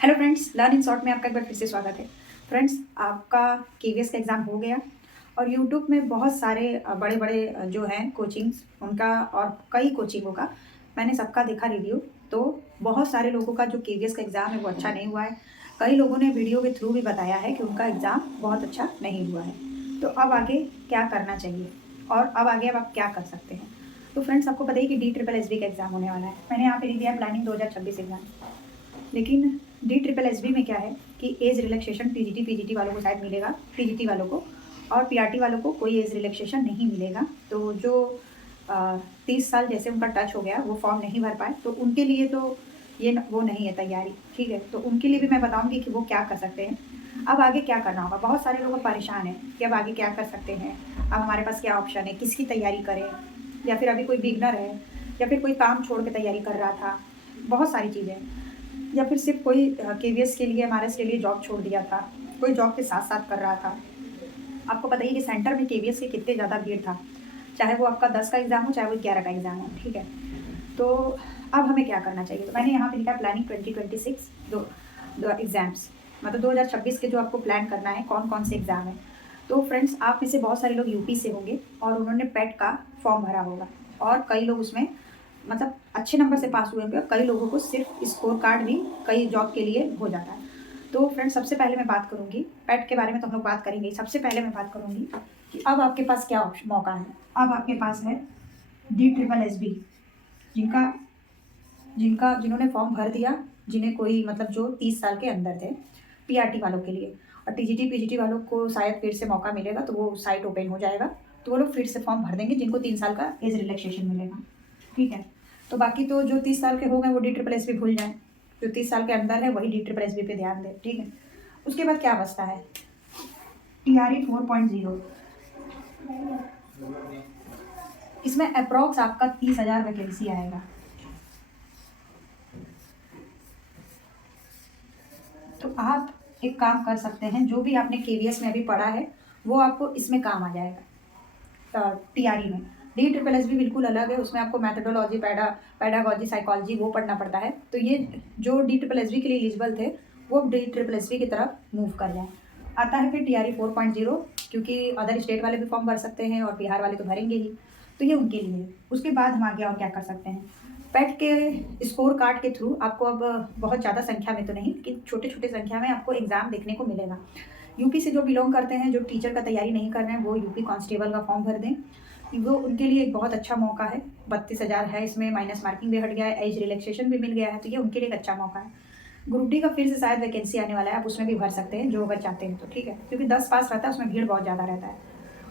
Hello friends, learn in short में आपका एक बार फिर से स्वागत है। फ्रेंड्स, आपका केवीएस का एग्ज़ाम हो गया और यूट्यूब में बहुत सारे बड़े-बड़े जो हैं कोचिंग्स उनका और कई कोचिंगों का मैंने सबका देखा रिव्यू। तो बहुत सारे लोगों का जो केवीएस का एग्ज़ाम है वो अच्छा नहीं हुआ है। कई लोगों ने वीडियो के थ्रू भी बताया है कि उनका एग्ज़ाम बहुत अच्छा नहीं हुआ है। तो अब आगे क्या करना चाहिए और अब आगे अब आप क्या कर सकते हैं? तो फ्रेंड्स, आपको पता ही कि DSSB का एग्ज़ाम होने वाला है। मैंने यहाँ पे लिख दिया है प्लानिंग 2026 एग्ज़ाम। लेकिन DSSB में क्या है कि एज रिलैक्सेशन पीजीटी वालों को शायद मिलेगा, टीजीटी वालों को, और पीआरटी वालों को कोई एज रिलैक्सेशन नहीं मिलेगा। तो जो 30 साल जैसे उनका टच हो गया, वो फॉर्म नहीं भर पाए, तो उनके लिए तो वो नहीं है तैयारी, ठीक है? तो उनके लिए भी मैं बताऊँगी कि वो क्या कर सकते हैं। अब आगे क्या करना होगा? बहुत सारे लोग परेशान हैं कि अब आगे क्या कर सकते हैं? अब हमारे पास क्या ऑप्शन है? किसकी तैयारी करें? या फिर अभी कोई बिगिनर है या फिर कोई काम छोड़ के तैयारी कर रहा था? बहुत सारी चीज़ें हैं। या फिर सिर्फ कोई केवीएस के लिए, एमआरएस के लिए जॉब छोड़ दिया था, कोई जॉब के साथ-साथ कर रहा था। आपको पता ही है कि सेंटर में केवीएस की कितने ज़्यादा भीड़ था, चाहे वो आपका 10 का एग्ज़ाम हो, चाहे वो 11 का एग्ज़ाम हो, ठीक है? तो अब हमें क्या करना चाहिए? तो मैंने यहाँ पे लिखा है प्लानिंग 2026 दो एग्ज़ाम्स, मतलब 2026 के जो आपको प्लान करना है, कौन-कौन से एग्ज़ाम हैं। तो फ्रेंड्स, आप में से बहुत सारे लोग यूपी से होंगे और उन्होंने पेट का फॉर्म भरा होगा और कई लोग उसमें मतलब अच्छे नंबर से पास हुए होंगे और कई लोगों को सिर्फ स्कोर कार्ड भी कई जॉब के लिए हो जाता है। तो फ्रेंड्स, सबसे पहले मैं बात करूँगी पेट के बारे में, तो हम लोग बात करेंगे। सबसे पहले मैं बात करूँगी कि अब आपके पास क्या मौका है। अब आपके पास है DSSB, जिनका जिनका जिन्होंने फॉर्म भर दिया, जिन्हें कोई मतलब जो 30 साल के अंदर थे, पीआरटी वालों के लिए। और टीजीटी पीजीटी वालों को शायद फिर से मौका मिलेगा, तो वो साइट ओपन हो जाएगा, तो वो लोग फिर से फॉर्म भर देंगे जिनको 3 साल का एज रिलैक्सेशन मिलेगा, ठीक है? तो बाकी तो जो 30 साल के हो गए वो DSSB भूल जाएँ, जो 30 साल के अंदर है वही DSSB पे ध्यान दें, ठीक है? उसके बाद क्या बचता है? टीआरई 4.0। इसमें अप्रॉक्स आपका 30,000 वैकेंसी आएगा। तो आप एक काम कर सकते हैं, जो भी आपने केवीएस में अभी पढ़ा है, वो आपको इसमें काम आ जाएगा टीआरई में। DSSB बिल्कुल अलग है, उसमें आपको मैथडोलॉजी, पेडागॉजी, साइकोलॉजी वो पढ़ना पड़ता है। तो ये जो DSSB के लिए एलिजिबल थे, वो DSSB की तरफ मूव कर जाएँ। आता है फिर टीआरई 4.0, क्योंकि अदर स्टेट वाले भी फॉर्म भर सकते हैं और बिहार वाले तो भरेंगे ही, तो ये उनके लिए है। उसके बाद हम आगे और क्या कर सकते हैं? पेट के स्कोर कार्ड के थ्रू आपको अब बहुत ज़्यादा संख्या में तो नहीं, लेकिन छोटे-छोटे संख्या में आपको एग्ज़ाम देखने को मिलेगा। यूपी से जो बिलॉन्ग करते हैं, जो टीचर का तैयारी नहीं कर रहे हैं, वो यूपी कांस्टेबल का फॉर्म भर दें। वो उनके लिए एक बहुत अच्छा मौका है। 32,000 है, इसमें माइनस मार्किंग भी हट गया है, एज रिलैक्सेशन भी मिल गया है, तो ये उनके लिए एक अच्छा मौका है। ग्रुप डी का फिर से शायद वैकेंसी आने वाला है, आप उसमें भी भर सकते हैं, जो अगर चाहते हैं तो, ठीक है? क्योंकि 10 पास रहता है, उसमें भीड़ बहुत ज़्यादा रहता है।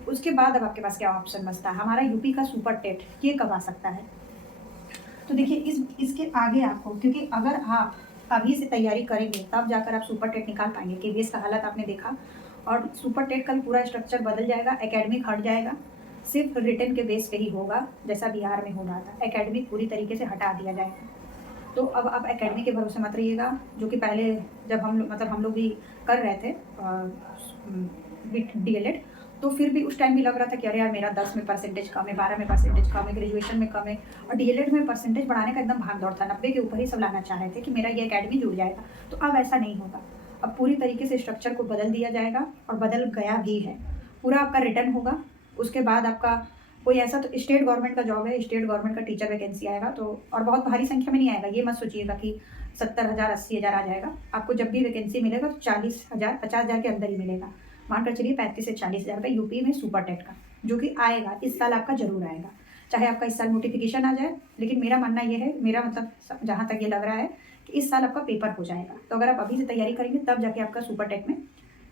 उसके बाद अब आपके पास क्या ऑप्शन बचता है? हमारा यूपी का सुपर टेट, ये कब आ सकता है? तो देखिए, इसके आगे आपको, क्योंकि अगर आप अभी से तैयारी करेंगे तब जाकर आप सुपर टेट निकाल पाएंगे। केवीएस का हालत आपने देखा, और सुपर टेट का भी पूरा स्ट्रक्चर बदल जाएगा, एकेडमिक हट जाएगा, सिर्फ रिटर्न के बेस पे ही होगा, जैसा बिहार में हो रहा था। एकेडमिक पूरी तरीके से हटा दिया जाएगा। तो अब आप एकेडमी के भरोसे मत रहिएगा, जो कि पहले जब हम लोग भी कर रहे थे विथ डीएलएड, तो फिर भी उस टाइम भी लग रहा था कि अरे यार, मेरा 10 में परसेंटेज कम है, 12 में परसेंटेज कम है, ग्रेजुएशन में कम है, और डीएलएड में परसेंटेज बढ़ाने का एकदम भाग दौड़ था, 90 के ऊपर ही सब लाना चाह रहे थे कि मेरा ये एकेडमी जुड़ जाएगा। तो अब ऐसा नहीं होगा, अब पूरी तरीके से स्ट्रक्चर को बदल दिया जाएगा, और बदल गया भी है। पूरा आपका रिटर्न होगा, उसके बाद आपका कोई ऐसा, तो स्टेट गवर्नमेंट का जॉब है, स्टेट गवर्नमेंट का टीचर वैकेंसी आएगा, तो और बहुत भारी संख्या में नहीं आएगा, ये मत सोचिएगा कि 70,000 80,000 आ जाएगा। आपको जब भी वैकेंसी मिलेगा तो 40,000 50,000 के अंदर ही मिलेगा। मानकर चलिए 35 से 40,000 रुपये यूपी में सुपर टेट का, जो कि आएगा, इस साल आपका जरूर आएगा, चाहे आपका इस साल नोटिफिकेशन आ जाए। लेकिन मेरा मानना ये है, मेरा मतलब जहाँ तक ये लग रहा है कि इस साल आपका पेपर हो जाएगा, तो अगर आप अभी से तैयारी करेंगे तब जाके आपका सुपर टेट में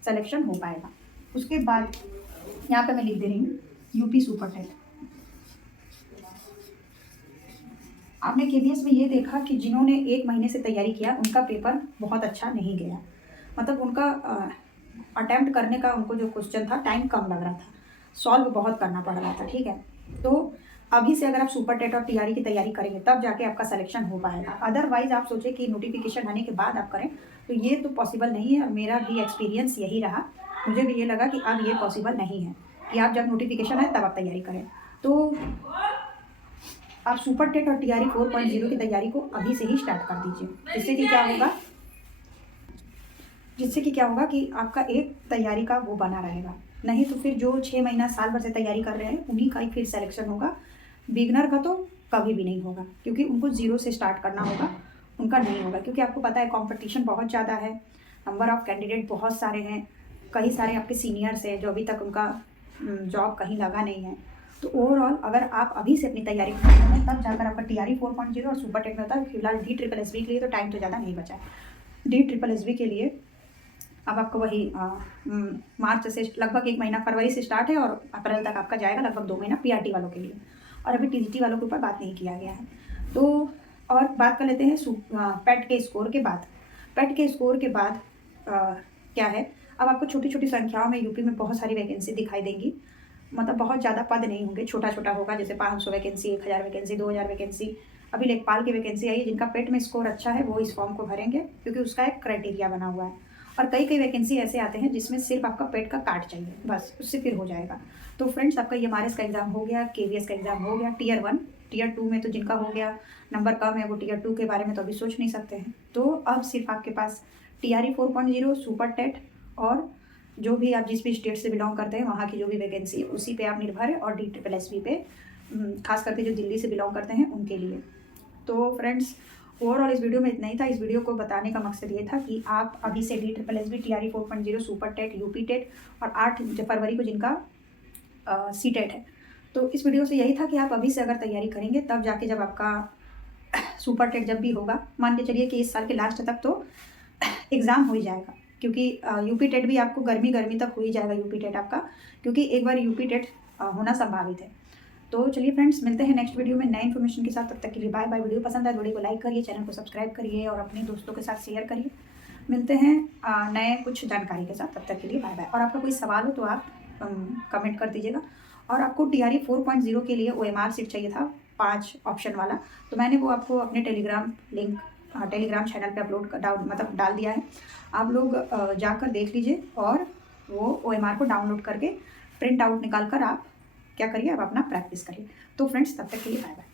सिलेक्शन हो पाएगा। उसके बाद यहाँ पे मैं लिख दे रही हूँ यूपी सुपर टेट। आपने केवीएस में ये देखा कि जिन्होंने 1 महीने से तैयारी किया, उनका पेपर बहुत अच्छा नहीं गया, मतलब उनका अटेम्प्ट करने का, उनको जो क्वेश्चन था टाइम कम लग रहा था, सॉल्व बहुत करना पड़ रहा था, ठीक है? तो अभी से अगर आप सुपर टेट और टीआरई की तैयारी करेंगे तब जाके आपका सिलेक्शन हो पाएगा। अदरवाइज आप सोचें कि नोटिफिकेशन आने के बाद आप करें, तो ये तो पॉसिबल नहीं है, और मेरा भी एक्सपीरियंस यही रहा। मुझे भी ये लगा कि अब ये पॉसिबल नहीं है कि आप जब नोटिफिकेशन आए तब आप तैयारी करें। तो आप सुपर टेट और टीआरई 4.0 की तैयारी को अभी से ही स्टार्ट कर दीजिए। इससे कि क्या होगा जिससे कि क्या होगा कि आपका एक तैयारी का वो बना रहेगा। नहीं तो फिर जो 6 महीना साल भर से तैयारी कर रहे हैं उन्हीं का ही फिर सिलेक्शन होगा। बिगनर का तो कभी भी नहीं होगा, क्योंकि उनको ज़ीरो से स्टार्ट करना होगा, उनका नहीं होगा। क्योंकि आपको पता है कॉम्पिटिशन बहुत ज़्यादा है, नंबर ऑफ़ कैंडिडेट बहुत सारे हैं, कई सारे आपके सीनियर्स हैं जो अभी तक उनका जॉब कहीं लगा नहीं है। तो ओवरऑल अगर आप अभी से अपनी तैयारी करते हैं तब जाकर आपका TRE 4.0 और सुपर टेट में होता है। फिलहाल DSSS के लिए तो टाइम तो ज़्यादा नहीं बचा है। DSSS के लिए अब आपको वही मार्च से लगभग 1 महीना, फरवरी से स्टार्ट है और अप्रैल तक आपका जाएगा, लगभग 2 महीना PRT वालों के लिए। और अभी TGT वालों के ऊपर बात नहीं किया गया है। तो और बात कर लेते हैं पेट के स्कोर के बाद। पेट के स्कोर के बाद क्या है, अब आपको छोटी-छोटी संख्याओं में यूपी में बहुत सारी वैकेंसी दिखाई देंगी। मतलब बहुत ज़्यादा पद नहीं होंगे, छोटा-छोटा होगा, जैसे 500 वैकेंसी, 1000 वैकेंसी, 2000 वैकेंसी। अभी लेखपाल की वैकेंसी आई है, जिनका पेट में स्कोर अच्छा है वो इस फॉर्म को भरेंगे, क्योंकि उसका एक क्राइटेरिया बना हुआ है। और कई-कई वैकेंसी ऐसे आते हैं जिसमें सिर्फ आपका पेट का कार्ड चाहिए, बस उससे फिर हो जाएगा। तो फ्रेंड्स, आपका EMRS का एग्ज़ाम हो गया, KVS का एग्ज़ाम हो गया, Tier 1, Tier 2 में तो जिनका हो गया, नंबर कम है वो Tier 2 के बारे में तो अभी सोच नहीं सकते हैं। तो अब सिर्फ आपके पास TRE 4.0, सुपर टेट और जो भी आप जिस भी स्टेट से बिलोंग करते हैं वहाँ की जो भी वैकेंसी है उसी पे आप निर्भर है, और DSSS पे खास करके जो दिल्ली से बिलोंग करते हैं उनके लिए। तो फ्रेंड्स, ओवरऑल इस वीडियो में इतना ही था। इस वीडियो को बताने का मकसद ये था कि आप अभी से DSSS, TRE 4.0, super TET, UP TET और 8 फरवरी को जिनका CTET है, तो इस वीडियो से यही था कि आप अभी से अगर तैयारी करेंगे तब जाके जब आपका सुपर टेट जब भी होगा, मान के चलिए कि इस साल के लास्ट तक तो एग्ज़ाम हो ही जाएगा, क्योंकि यूपी टेट भी आपको गर्मी तक हो ही जाएगा यूपी टेट आपका, क्योंकि एक बार यूपी टेट होना संभावित है। तो चलिए फ्रेंड्स, मिलते हैं नेक्स्ट वीडियो में नए इन्फॉर्मेशन के साथ। तब तक के लिए बाय बाय। वीडियो पसंद आए वीडियो को लाइक करिए, चैनल को सब्सक्राइब करिए और अपने दोस्तों के साथ शेयर करिए। मिलते हैं नए कुछ जानकारी के साथ। तब तक के लिए बाय बाय। और आपका कोई सवाल हो तो आप कमेंट कर दीजिएगा। और आपको TRE 4.0 के लिए OMR शीट चाहिए था 5 ऑप्शन वाला, तो मैंने वो आपको अपने टेलीग्राम चैनल पे डाल दिया है। आप लोग जाकर देख लीजिए और वो OMR को डाउनलोड करके प्रिंट आउट निकाल कर आप क्या करिए, आप अपना प्रैक्टिस करिए। तो फ्रेंड्स, तब तक के लिए बाय बाय।